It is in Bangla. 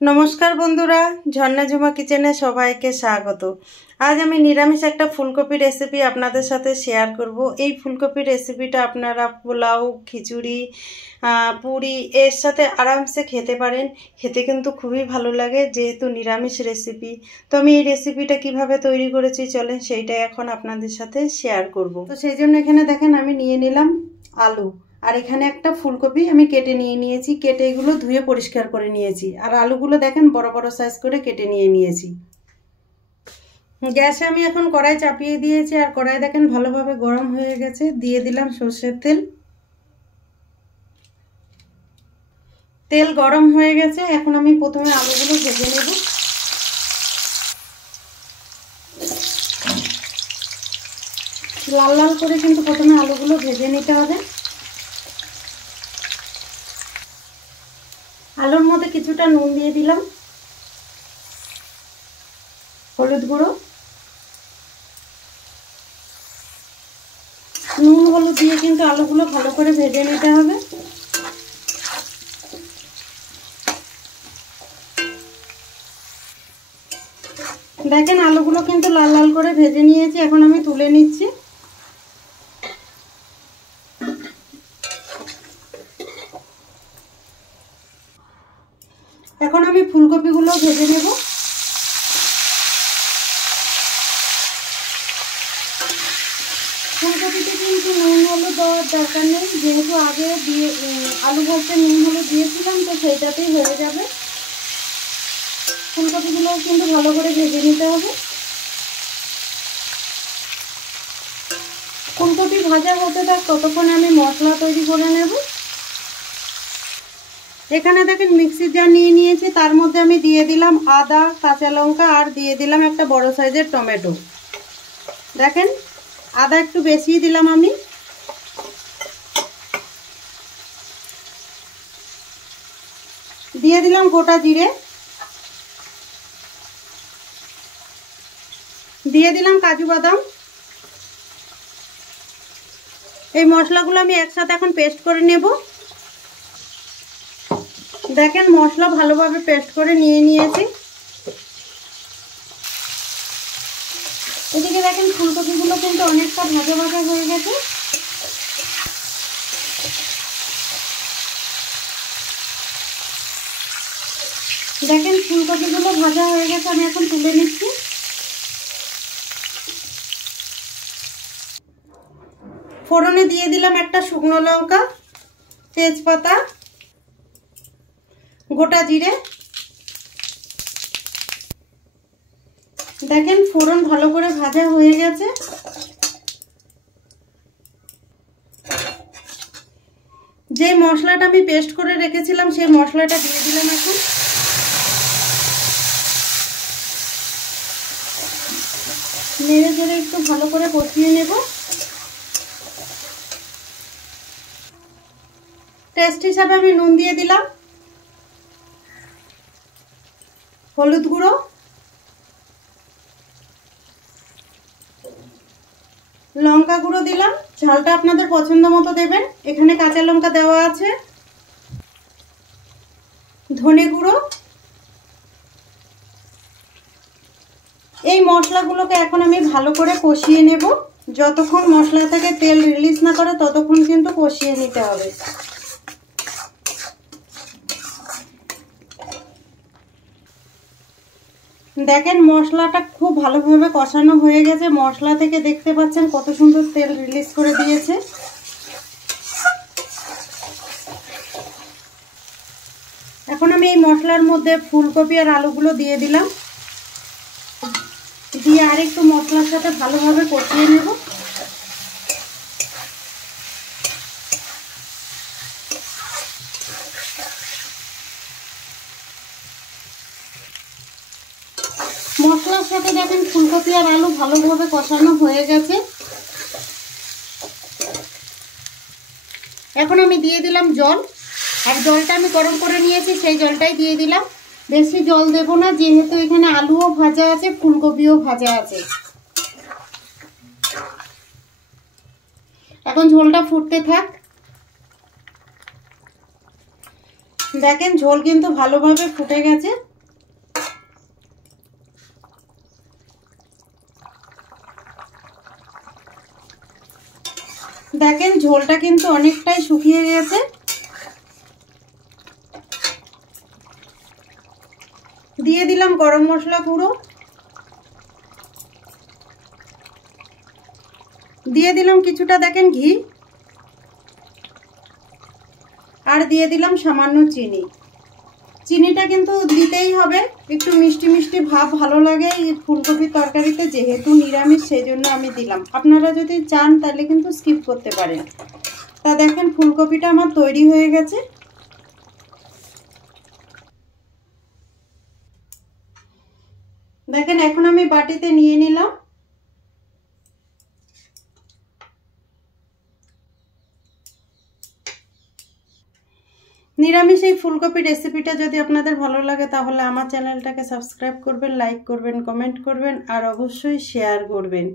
नमस्कार बंधुरा झर्णा झुमा किचेने सबाइके स्वागत। आज आमी निरामिष एक फुलकपि रेसिपि आपनादेर साथे शेयर करब। এই फुलकपि रेसिपिटा आपनारा पोलाओ खिचुड़ी पुरी एर साथे आरामसे खेते पारेन। खेते किन्तु खूबই भालो लागे जेहेतु निरामिष रेसिपि। तो आमी এই रेसिपिटा किभाबे तैरी करेछि चलेन सेइटाই এখন আপনাদের সাথে শেয়ার করব। তো সেইজন্য এখানে দেখেন আমি নিয়ে নিলাম আলু আর এখানে একটা ফুলকপি আমি কেটে নিয়েছি। কেটে এগুলো ধুয়ে পরিষ্কার করে নিয়েছি। আর আলুগুলো দেখেন বড় বড় সাইজ করে কেটে নিয়েছি। গ্যাসে আমি এখন কড়াই চাপিয়ে দিয়েছি আর কড়াই দেখেন ভালোভাবে গরম হয়ে গেছে। দিয়ে দিলাম সরষের তেল। তেল গরম হয়ে গেছে, এখন আমি প্রথমে আলুগুলো ভেজে নেব। লাল লাল করে কিন্তু প্রথমে আলুগুলো ভেজে নিতে হবে। আলুর মধ্যে কিছুটা নুন দিয়ে দিলাম, হলুদ গুঁড়ো, নুন হলুদ দিয়ে কিন্তু আলুগুলো ভালো করে ভেজে নিতে হবে। দেখেন আলুগুলো কিন্তু লাল লাল করে ভেজে নিয়েছি, এখন আমি তুলে নিচ্ছি। এখন আমি ফুলকপিগুলো ভেজে নেব। ফুলকপিতে কিন্তু নুন হলুদ দেওয়ার দরকার নেই, যেহেতু আগে দিয়ে আলু ভাজতে নুন হলুদ দিয়েছিলাম, তো সেইটাতেই হয়ে যাবে। ফুলকপিগুলো কিন্তু ভালো করে ভেজে নিতে হবে। ফুলকপি ভাজা হতে থাক ততক্ষণ আমি মশলা তৈরি করে নেব। এখানে দেখেন মিক্সির জার নিয়ে নিয়েছি, তার মধ্যে আমি দিয়ে দিলাম আদা, কাঁচা লঙ্কা আর দিয়ে দিলাম একটা বড় সাইজের টমেটো। দেখেন আদা একটু বেশি দিলাম আমি। দিয়ে দিলাম গোটা জিরে, দিয়ে দিলাম কাজু বাদাম। এই মশলাগুলো আমি একসাথে এখন পেস্ট করে নেব। দেখেন মশলা ভালোভাবে পেস্ট করে নিয়েছি। এদিকে দেখেন ফুলকপিগুলো কিন্তু অনেকটা ভাজা ভাজা হয়ে গেছে। দেখেন ফুলকপিগুলো ভাজা হয়ে গেছে, আমি এখন তুলে নিচ্ছি। ফোড়নে দিয়ে দিলাম একটা শুকনো লঙ্কা, তেজপাতা, গোটা জিরে। দেখেন ফোড়ন ভালো করে ভাজা হয়ে গেছে। যে মশলাটা আমি পেস্ট করে রেখেছিলাম সেই মশলাটা দিয়ে দিলাম এখন। নেড়ে চেড়ে একটু ভালো করে কষিয়ে নেব। টেস্ট হিসাবে আমি নুন দিয়ে দিলাম, হলুদ গুঁড়ো, লঙ্কা গুঁড়ো দিলাম। ঝালটা আপনাদের পছন্দ মতো দেবেন, এখানে কাঁচা লঙ্কা দেওয়া আছে। ধনে গুঁড়ো। এই মশলাগুলোকে এখন আমি ভালো করে কষিয়ে নেব। যতক্ষণ মশলা থেকে তেল রিলিজ না করে ততক্ষণ কিন্তু কষিয়ে নিতে হবে। দেখেন মশলাটা খুব ভালোভাবে কষানো হয়ে গেছে। মশলা থেকে দেখতে পাচ্ছেন কত সুন্দর তেল রিলিজ করে দিয়েছে। এখন আমি এই মশলার মধ্যে ফুলকপি আর আলুগুলো দিয়ে দিলাম। দিয়ে আরেকটু মশলার সাথে ভালোভাবে কষিয়ে নেব। মশলার সাথে দেখেন ফুলকপি আর আলু ভালোভাবে কষানো হয়ে গেছে। এখন আমি দিয়ে দিলাম জল, আর জলটা আমি গরম করে নিয়েছি সেই জলটাই দিয়ে দিলাম। বেশি জল দেব না, যেহেতু এখানে আলুও ভাজা আছে ফুলকপিও ভাজা আছে। এখন ঝোলটা ফুটতে থাক। দেখেন ঝোল কিন্তু ভালোভাবে ফুটে গেছে। দেখেন ঝোলটা কিন্তু অনেকটাই শুকিয়ে গেছে। দিয়ে দিলাম গরম মশলা গুঁড়ো, দিয়ে দিলাম কিছুটা দেখেন ঘি, আর দিয়ে দিলাম সামান্য চিনি। চিনিটা কিন্তু দিতেই হবে, একটু মিষ্টি মিষ্টি ভাব ভালো লাগে এই ফুলকপির তরকারিতে, যেহেতু নিরামিষ সেই জন্য আমি দিলাম। আপনারা যদি চান তাহলে কিন্তু স্কিপ করতে পারেন। তা দেখেন ফুলকপিটা আমার তৈরি হয়ে গেছে। দেখেন এখন আমি বাটিতে নিয়ে নিলাম। নিরামিষ এই ফুলকপি রেসিপিটা যদি আপনাদের ভালো লাগে তাহলে আমার চ্যানেলটাকে সাবস্ক্রাইব করবেন, লাইক করবেন, কমেন্ট করবেন আর অবশ্যই শেয়ার করবেন।